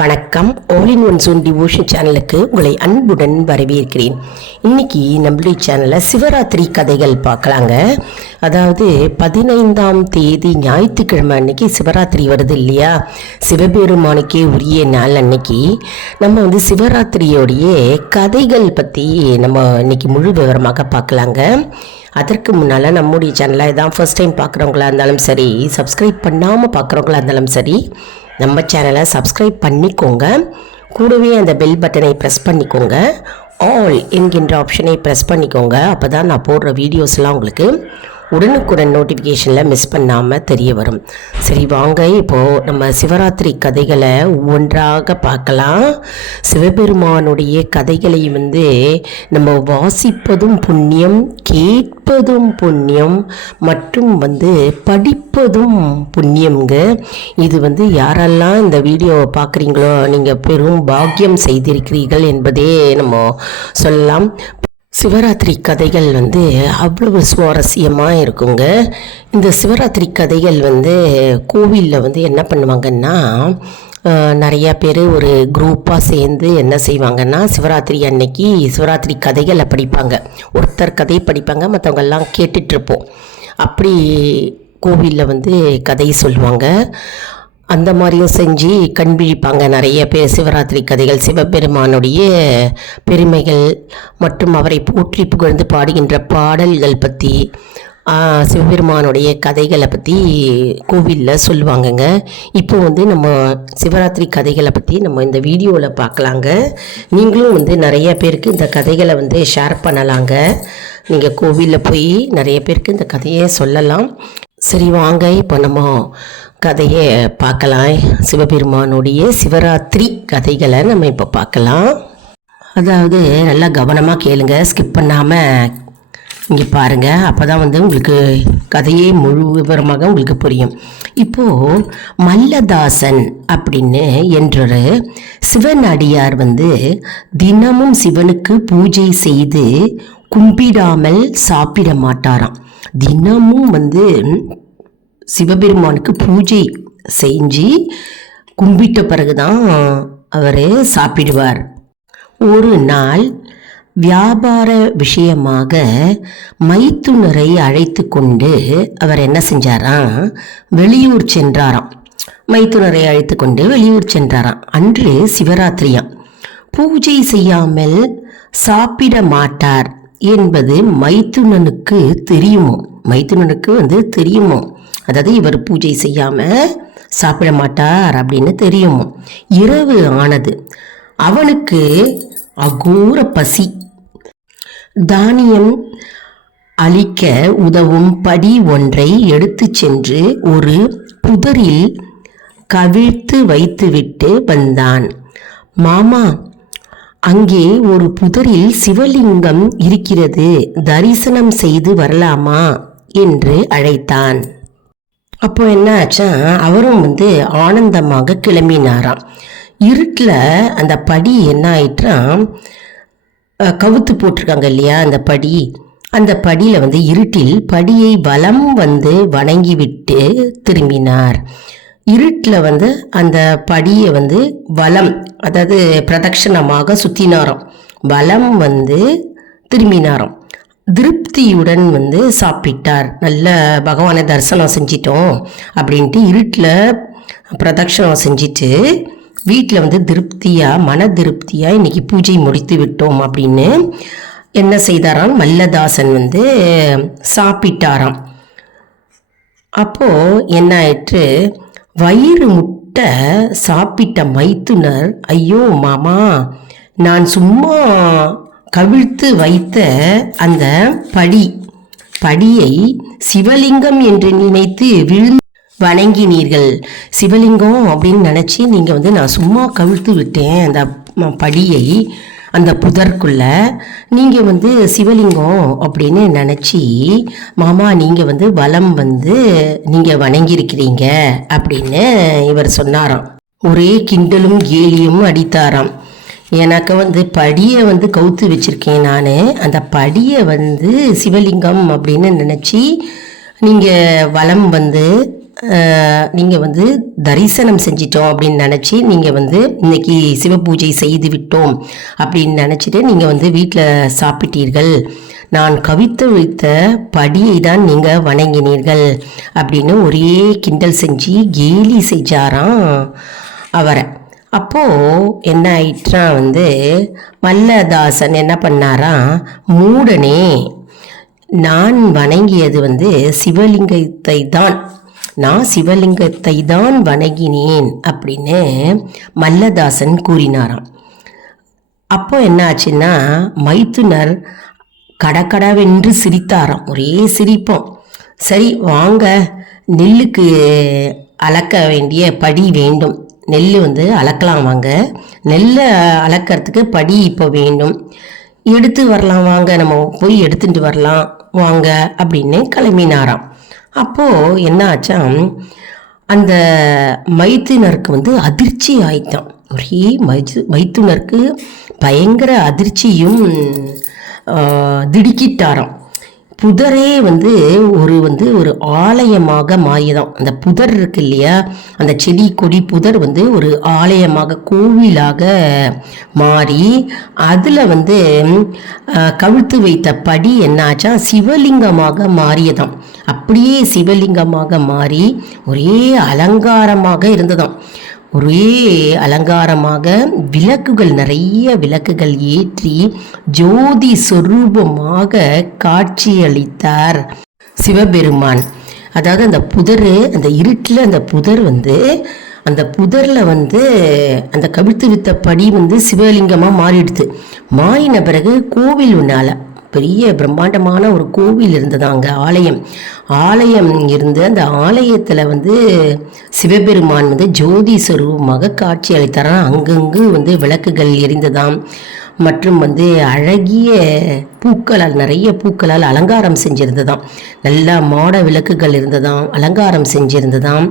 வணக்கம். All in one zone devotion சேனலுக்கு உங்களை அன்புடன் வரவேற்கிறேன். இன்னைக்கு நம்மளுடைய சேனலில் சிவராத்திரி கதைகள் பார்க்கலாங்க. அதாவது பதினைந்தாம் தேதி ஞாயிற்றுக்கிழமை அன்னைக்கு சிவராத்திரி வருது இல்லையா? சிவபெருமானுக்கே உரிய நாள் அன்னைக்கு நம்ம வந்து சிவராத்திரியோடைய கதைகள் பற்றி நம்ம இன்னைக்கு முழு விவரமாக பார்க்கலாங்க. அதற்கு முன்னால் நம்முடைய சேனலை இதான் ஃபர்ஸ்ட் டைம் பார்க்குறவங்களா இருந்தாலும் சரி சப்ஸ்கிரைப் பண்ணாமல் பார்க்குறவங்களா இருந்தாலும் சரி நம்ம சேனலை சப்ஸ்கிரைப் பண்ணிக்கோங்க. கூடவே அந்த பெல் பட்டனை ப்ரெஸ் பண்ணிக்கோங்க. ஆல் என்கின்ற ஆப்ஷனை ப்ரெஸ் பண்ணிக்கோங்க. அப்போ தான் நான் போடுற வீடியோஸ்லாம் உங்களுக்கு உடனுக்குடன் நோட்டிஃபிகேஷனில் மிஸ் பண்ணாமல் தெரிய வரும். சரி வாங்க. இப்போது நம்ம சிவராத்திரி கதைகளை ஒவ்வொன்றாக பார்க்கலாம். சிவபெருமானுடைய கதைகளை வந்து நம்ம வாசிப்பதும் புண்ணியம் கேட்பதும் புண்ணியம் மற்றும் வந்து படிப்பதும் புண்ணியம்ங்க. இது வந்து யாரெல்லாம் இந்த வீடியோவை பார்க்குறீங்களோ நீங்கள் பெரும் பாக்கியம் செய்திருக்கிறீர்கள் என்பதே நம்ம சொல்லலாம். சிவராத்திரி கதைகள் வந்து அவ்வளவு சுவாரஸ்யமாக இருக்குங்க. இந்த சிவராத்திரி கதைகள் வந்து கோவிலில் வந்து என்ன பண்ணுவாங்கன்னா நிறையா பேர் ஒரு குரூப்பாக சேர்ந்து என்ன செய்வாங்கன்னா சிவராத்திரி அன்னைக்கு சிவராத்திரி கதைகளை படிப்பாங்க. ஒருத்தர் கதை படிப்பாங்க மற்றவங்கெல்லாம் கேட்டுட்ருப்போம் அப்படி கோவிலில் வந்து கதை சொல்லுவாங்க. அந்த மாதிரியும் செஞ்சு கண் விழிப்பாங்க நிறைய பேர். சிவராத்திரி கதைகள் சிவபெருமானுடைய பெருமைகள் மற்றும் அவரை போற்றி புகழ்ந்து பாடுகின்ற பாடல்கள் பற்றி சிவபெருமானுடைய கதைகளை பற்றி கோவிலில் சொல்லுவாங்கங்க. இப்போ வந்து நம்ம சிவராத்திரி கதைகளை பற்றி நம்ம இந்த வீடியோவில் பார்க்கலாங்க. நீங்களும் வந்து நிறைய பேருக்கு இந்த கதைகளை வந்து ஷேர் பண்ணலாங்க. நீங்கள் கோவிலில் போய் நிறைய பேருக்கு இந்த கதையை சொல்லலாம். சரி வாங்க இப்போ நம்ம கதையை பார்க்கலாம். சிவபெருமானுடைய சிவராத்திரி கதைகளை நம்ம இப்போ பார்க்கலாம். அதாவது நல்லா கவனமாக கேளுங்க ஸ்கிப் பண்ணாமல் இங்கே பாருங்கள் அப்போ தான் வந்து உங்களுக்கு கதையே முழு விவரமாக உங்களுக்கு புரியும். இப்போது மல்லதாசன் அப்படின்னு என்றொரு சிவன் அடியார் வந்து தினமும் சிவனுக்கு பூஜை செய்து கும்பிடாமல் சாப்பிட மாட்டாராம். தினமும் வந்து சிவபெருமானுக்கு பூஜை செஞ்சு கும்பிட்ட பிறகுதான் அவர் சாப்பிடுவார். ஒரு நாள் வியாபார விஷயமாக மைத்துனரை அழைத்து கொண்டு அவர் என்ன செஞ்சாராம்? வெளியூர் சென்றாராம். மைத்துனரை அழைத்து கொண்டு வெளியூர் சென்றாராம். அன்று சிவராத்திரியாம். பூஜை செய்யாமல் சாப்பிட மாட்டார் என்பது மைத்துனனுக்கு தெரியுமோ? மைத்துனனுக்கு வந்து தெரியுமோ? அதாவது இவர் பூஜை செய்யாமல் சாப்பிட மாட்டார் அப்படின்னு தெரியும். இரவு ஆனது. அவனுக்கு அகோர பசி. தானியம் அளிக்க உதவும் படி ஒன்றை எடுத்துச் சென்று ஒரு புதரில் கவிழ்த்து வைத்துவிட்டு வந்தான். மாமா அங்கே ஒரு புதரில் சிவலிங்கம் இருக்கிறது. தரிசனம் செய்து வரலாமா? என்று அழைத்தான். அப்போ என்ன ஆச்சா அவரும் வந்து ஆனந்தமாக கிளம்பினாராம். இருட்டில் அந்த படி என்ன ஆயிட்டான் கவுத்து போட்டிருக்காங்க இல்லையா அந்த படி? அந்த படியில் வந்து இருட்டில் படியை வலம் வந்து வணங்கிவிட்டு திரும்பினார். இருட்டில் வந்து அந்த படியை வந்து வலம் அதாவது பிரதட்சணமாக சுற்றினாராம் வலம் வந்து திரும்பினாராம். திருப்தியுடன் வந்து சாப்பிட்டார். நல்ல பகவானை தரிசனம் செஞ்சிட்டோம் அப்படின்ட்டு இருட்டில் பிரதட்சணம் செஞ்சுட்டு வீட்டில் வந்து திருப்தியாக மன திருப்தியாக இன்றைக்கி பூஜை முடித்து விட்டோம் அப்படின்னு என்ன செய்தாராம்? மல்லதாசன் வந்து சாப்பிட்டாராம். அப்போது என்ன ஆயிற்று வயிறு முட்டை சாப்பிட்ட மைத்துனர் ஐயோ மாமா நான் சும்மா கவிழ்த்து வைத்த அந்த படி படியை சிவலிங்கம் என்று நினைத்து விழுந்து வணங்கினீர்கள். சிவலிங்கம் அப்படின்னு நினச்சி நீங்கள் வந்து நான் சும்மா கவிழ்த்து விட்டேன் அந்த படியை அந்த புதற்குள்ள நீங்கள் வந்து சிவலிங்கம் அப்படின்னு நினச்சி மாமா நீங்கள் வந்து வலம் வந்து நீங்கள் வணங்கியிருக்கிறீங்க அப்படின்னு இவர் சொன்னாராம். ஒரே கிண்டலும் கேலியும் அடித்தாராம். எனக்கு வந்து படியை வந்து கவுத்து வச்சுருக்கேன் நான். அந்த படியை வந்து சிவலிங்கம் அப்படின்னு நினச்சி நீங்கள் வளம் வந்து நீங்கள் வந்து தரிசனம் செஞ்சிட்டோம் அப்படின்னு நினச்சி நீங்கள் வந்து இன்னைக்கு சிவ பூஜை செய்து விட்டோம் அப்படின்னு நினச்சிட்டு நீங்கள் வந்து வீட்டில் சாப்பிட்டீர்கள். நான் கவித்து வைத்த படியை தான் நீங்கள் வணங்கினீர்கள் அப்படின்னு ஒரே கிண்டல் செஞ்சு கேலி செஞ்சாராம் அவரை. அப்போது என்ன ஆயிற்றா வந்து மல்லதாசன் என்ன பண்ணாராம் மூடனே நான் வணங்கியது வந்து சிவலிங்கத்தை தான் நான் சிவலிங்கத்தை தான் வணங்கினேன் அப்படின்னு மல்லதாசன் கூறினாராம். அப்போ என்ன ஆச்சுன்னா மைத்துனர் கடக்கடவென்று சிரித்தாராம். ஒரே சிரிப்போம். சரி வாங்க நெல்லுக்கு அளக்க வேண்டிய படி வேண்டும். நெல் வந்து அளக்கலாம் வாங்க. நெல்லை அளக்கிறதுக்கு படி இப்போ வேண்டும். எடுத்து வரலாம் வாங்க. நம்ம போய் எடுத்துட்டு வரலாம் வாங்க அப்படின்னு கிளம்பினாராம். அப்போது என்ன ஆச்சாம் அந்த மைத்துனருக்கு வந்து அதிர்ச்சி ஆயிட்டான். ஒரே மைத்து மைத்துனருக்கு பயங்கர அதிர்ச்சியும் திடுக்கிட்டாராம். புதரே வந்து ஒரு வந்து ஒரு ஆலயமாக மாறியதாம். அந்த புதர் இருக்கு இல்லையா? அந்த செடி கொடி புதர் வந்து ஒரு ஆலயமாக கோவிலாக மாறி அதில் வந்து கவிழ்த்து வைத்த படி என்னாச்சா? சிவலிங்கமாக மாறியதாம். அப்படியே சிவலிங்கமாக மாறி ஒரே அலங்காரமாக இருந்ததாம். ஒரே அலங்காரமாக விளக்குகள் நிறைய விளக்குகள் ஏற்றி ஜோதி சொரூபமாக காட்சியளித்தார் சிவபெருமான். அதாவது அந்த புதர் அந்த இருட்டில் அந்த புதர் வந்து அந்த புதரில் வந்து அந்த கவிழ்த்து வித்த படி வந்து சிவலிங்கமாக மாறிடுது மாறின பிறகு கோவில் உன்னால பெரிய பிரம்மாண்டமான ஒரு கோவில் இருந்தது அங்கே ஆலயம். ஆலயம் இருந்து அந்த ஆலயத்தில் வந்து சிவபெருமான் வந்து ஜோதி சுரூபமாக காட்சி அளித்தாராம் அங்கங்கு வந்து விளக்குகள் எரிந்ததாம். மற்றும் வந்து அழகிய பூக்களால் நிறைய பூக்களால் அலங்காரம் செஞ்சிருந்ததாம். நல்லா மாட விளக்குகள் இருந்ததாம் அலங்காரம் செஞ்சிருந்ததாம்.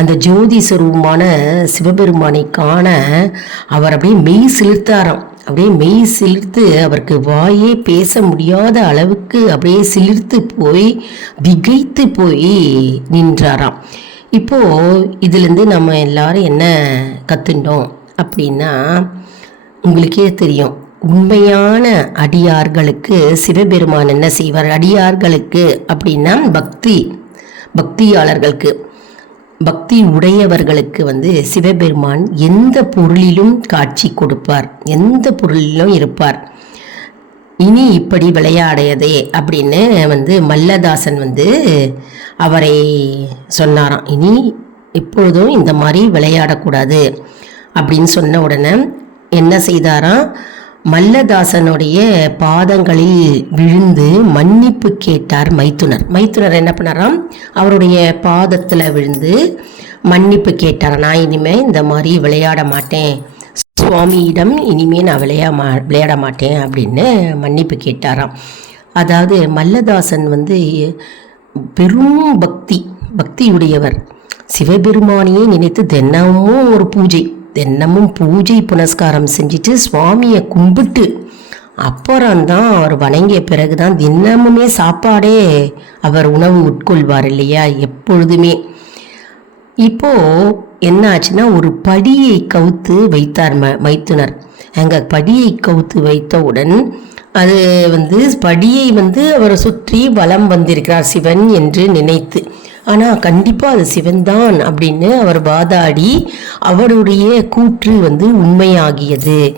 அந்த ஜோதி சுரூபமான சிவபெருமானை காண அவர் அப்படியே மெய் சிலிர்த்தாராம். அப்படியே மெய் சிலிர்த்து அவருக்கு வாயே பேச முடியாத அளவுக்கு அப்படியே சிலிர்த்து போய் திகைத்து போய் நின்றாராம். இப்போ இதுலேருந்து நம்ம எல்லாரும் என்ன கத்துண்டோம் அப்படின்னா உங்களுக்கே தெரியும் உண்மையான அடியார்களுக்கு சிவபெருமான் என்ன செய்வார்? அடியார்களுக்கு அப்படின்னா பக்தி பக்தியாளர்களுக்கு. பக்தி உடையவர்களுக்கு வந்து சிவபெருமான் எந்த பொருளிலும் காட்சி கொடுப்பார். எந்த பொருளிலும் இருப்பார். இனி இப்படி விளையாடையதே அப்படின்னு வந்து மல்லதாசன் வந்து அவரை சொன்னாராம். இனி எப்பொழுதும் இந்த மாதிரி விளையாடக்கூடாது அப்படின்னு சொன்ன உடனே என்ன செய்தாராம்? மல்லதாசனுடைய பாதங்களில் விழுந்து மன்னிப்பு கேட்டார் மைத்துனர். மைத்துனர் என்ன பண்ணாராம்? அவருடைய பாதத்தில் விழுந்து மன்னிப்பு கேட்டார் நான் இனிமே இந்த மாதிரி விளையாட மாட்டேன். சுவாமியிடம் இனிமேல் நான் விளையா மா விளையாட மாட்டேன் அப்படின்னு மன்னிப்பு கேட்டாராம். அதாவது மல்லதாசன் வந்து பெரும் பக்தி பக்தியுடையவர். சிவபெருமானையே நினைத்து தினமும் ஒரு பூஜை. தினமும் பூஜை புனஸ்காரம் செஞ்சுட்டு சுவாமியை கும்பிட்டு அப்புறம்தான் அவர் வணங்கிய பிறகுதான் தினமுமே சாப்பாடே அவர் உணவு உட்கொள்வார் இல்லையா எப்பொழுதுமே. இப்போ என்ன ஆச்சுன்னா ஒரு படியை கவுத்து வைத்தார் ம மைத்துனர். அங்கே படியை கவுத்து வைத்தவுடன் அது வந்து படியை வந்து அவரை சுற்றி வலம் வந்திருக்கிறார் சிவன் என்று நினைத்து. ஆனால் கண்டிப்பாக அது சிவன்தான் அப்படின்னு அவர் வாதாடி அவருடைய கூற்று வந்து உண்மையாகியது.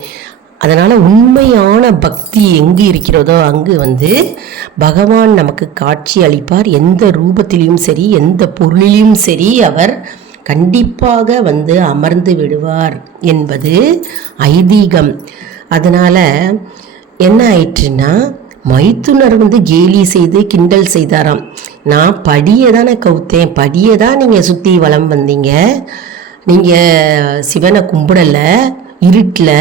அதனால் உண்மையான பக்தி எங்கு இருக்கிறதோ அங்கு வந்து பகவான் நமக்கு காட்சி அளிப்பார். எந்த ரூபத்திலையும் சரி எந்த பொருளிலும் சரி அவர் கண்டிப்பாக வந்து அமர்ந்து விடுவார் என்பது ஐதீகம். அதனால் என்ன ஆயிற்றுன்னா மைத்துனர் வந்து கேலி செய்து கிண்டல் செய்தாராம். நான் படியை தானே கவுத்தேன் படியை தான் நீங்கள் சுற்றி வளம் வந்தீங்க? நீங்கள் சிவனை கும்பிடலை இருட்டில்?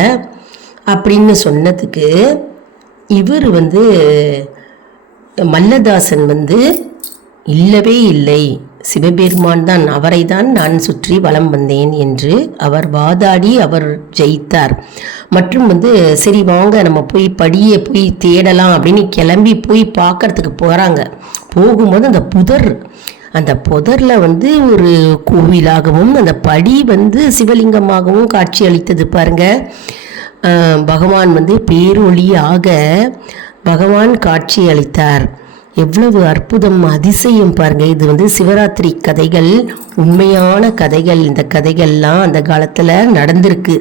அப்படின்னு சொன்னதுக்கு இவர் வந்து மல்லதாசன் வந்து இல்லவே இல்லை சிவபெருமான் தான் அவரை தான் நான் சுற்றி வலம் வந்தேன் என்று அவர் வாதாடி அவர் ஜெயித்தார். மற்றும் வந்து சரி வாங்க நம்ம போய் படியை போய் தேடலாம் அப்படின்னு கிளம்பி போய் பார்க்கறதுக்கு போகிறாங்க போகும்போது அந்த புதர் அந்த புதரில் வந்து ஒரு கோவிலாகவும் அந்த படி வந்து சிவலிங்கமாகவும் காட்சி அளித்தது பாருங்க. பகவான் வந்து பேரொழியாக பகவான் காட்சி அளித்தார். எவ்வளவு அற்புதம் அதிசயம் பாருங்க. இது வந்து சிவராத்திரி கதைகள் உண்மையான கதைகள். இந்த கதைகள்லாம் அந்த காலத்தில் நடந்திருக்கு.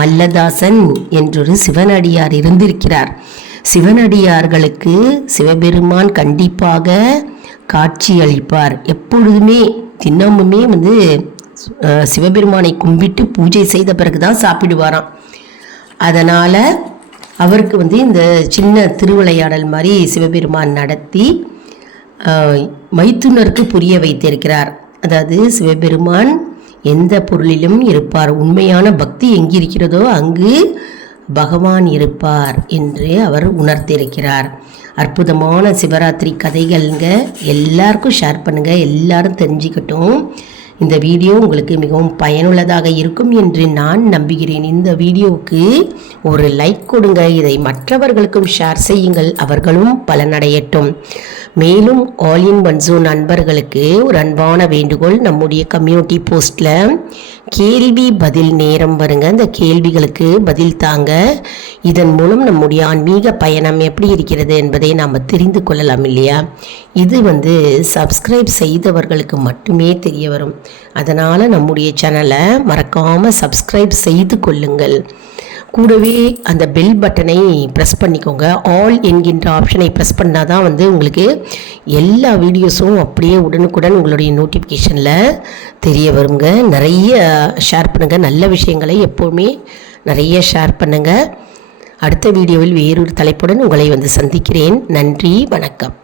மல்லதாசன் என்றொரு சிவனடியார் இருந்திருக்கிறார். சிவனடியார்களுக்கு சிவபெருமான் கண்டிப்பாக காட்சி அளிப்பார். எப்பொழுதுமே தினமுமே வந்து சிவபெருமானை கும்பிட்டு பூஜை செய்த பிறகு தான் சாப்பிடுவாராம். அதனால் அவருக்கு வந்து இந்த சின்ன திருவிளையாடல் மாதிரி சிவபெருமான் நடத்தி மைத்துனருக்கு புரிய வைத்திருக்கிறார். அதாவது சிவபெருமான் எந்த பொருளிலும் இருப்பார்? உண்மையான பக்தி எங்கிருக்கிறதோ அங்கு பகவான் இருப்பார் என்று அவர் உணர்த்தியிருக்கிறார் அற்புதமான சிவராத்திரி கதைகள்ங்க எல்லாருக்கும் ஷேர் பண்ணுங்கள் எல்லாரும் தெரிஞ்சுக்கட்டும். இந்த வீடியோ உங்களுக்கு மிகவும் பயனுள்ளதாக இருக்கும் என்று நான் நம்புகிறேன். இந்த வீடியோவுக்கு ஒரு லைக் கொடுங்க. இதை மற்றவர்களுக்கும் ஷேர் செய்யுங்கள். அவர்களும் பலனடையட்டும். மேலும் ஆல் இன் ஒன் நண்பர்களுக்கு ஒரு அன்பான வேண்டுகோள். நம்முடைய கம்யூனிட்டி போஸ்ட்டில் கேள்வி பதில் நேரம் வருங்க. இந்த கேள்விகளுக்கு பதில் தாங்க. இதன் மூலம் நம்முடைய ஆன்மீக பயணம் எப்படி இருக்கிறது என்பதை நாம் தெரிந்து கொள்ளலாம் இல்லையா? இது வந்து சப்ஸ்கிரைப் செய்தவர்களுக்கு மட்டுமே தெரிய வரும். அதனால் நம்முடைய சேனலை மறக்காமல் சப்ஸ்கிரைப் செய்து கொள்ளுங்கள். கூடவே அந்த பெல் பட்டனை ப்ரெஸ் பண்ணிக்கோங்க. ஆல் என்கின்ற ஆப்ஷனை ப்ரெஸ் பண்ணால் தான் வந்து உங்களுக்கு எல்லா வீடியோஸும் அப்படியே உடனுக்குடன் உங்களுடைய நோட்டிஃபிகேஷனில் தெரிய வருங்க. நிறைய ஷேர் பண்ணுங்கள் நல்ல விஷயங்களை எப்போவுமே நிறைய ஷேர் பண்ணுங்கள் அடுத்த வீடியோவில் வேறொரு தலைப்புடன் உங்களை வந்து சந்திக்கிறேன். நன்றி வணக்கம்.